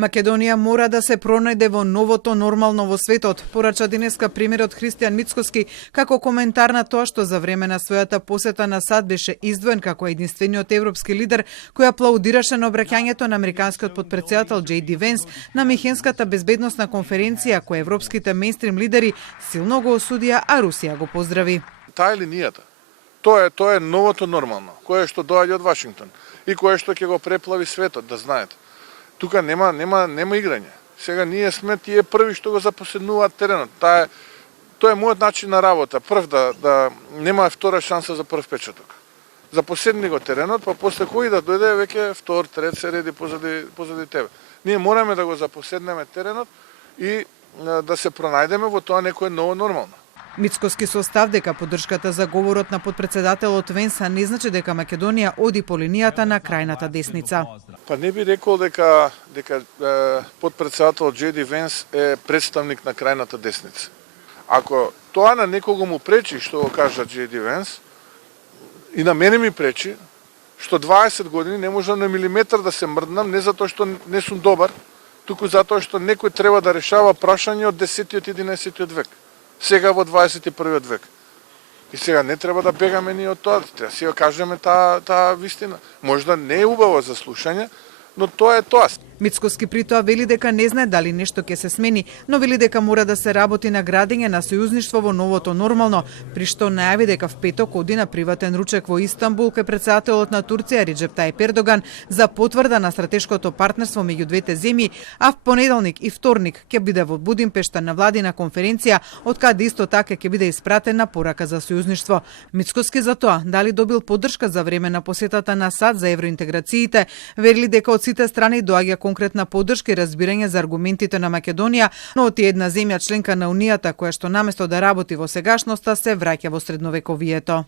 Македонија мора да се пронајде во новото нормално во светот, порача денеска премиерот Христијан Мицкоски како коментар на тоа што за време на својата посета на САД беше издвоен како единствениот европски лидер кој аплаудираше на обраќањето на американскиот потпредседател Џеј Ди Венс на Михенската безбедносна конференција која европските мејнстрим лидери силно го осудија, а Русија го поздрави. Таа е линијата. Тоа е новото нормално, кое што доаѓа од Вашингтон и кое што ќе го преплави светот, да знаете. Тука нема играње. Сега ние сме тие први што го запоседнуваат теренот. Тоа е мојот начин на работа. Прв да нема втора шанса за прв печаток. Запоседни го теренот, па после кој да дојде веќе втор, трет се реди позади тебе. Ние мораме да го запоседнеме теренот и да се пронајдеме во тоа некое ново нормално. Мицкоски состав дека поддршката за говорот на потпредседателот Венс не значи дека Македонија оди по линијата на крајната десница. Па не би рекол дека потпредседателот Џеј Ди Венс е представник на крајната десница. Ако тоа на некого му пречи што го кажа Џеј Ди Венс, и на мене ми пречи, што 20 години не можам на милиметар да се мрднам, не затоа што не сум добар, туку затоа што некој треба да решава прашање од 10-тиот и 11-тиот век. Сега во 21 век. И сега не треба да бегаме ни од тоа, треба си ја кажеме таа вистина. Можда не е убаво за слушање, но тоа е тоа. Мицкоски при тоа вели дека не знае дали нешто ќе се смени, но вели дека мора да се работи на градење на сојузништво во новото нормално, при што најави дека в петок оди на приватен ручек во Истанбул кај претседателот на Турција Реџеп Тајип Ердоган за потврда на стратешкото партнерство меѓу двете земји, а в понеделник и вторник ќе биде во Будимпешта на владина конференција, од каде исто така ќе биде испратена порака за сојузништво. Мицкоски за тоа дали добил поддршка за време на посетата на САД за евроинтеграциите, вели дека од сите страни доаѓа конкретна поддршка и разбирање за аргументите на Македонија, но од една земја членка на Унијата која што наместо да работи во сегашноста се враќа во средновековието.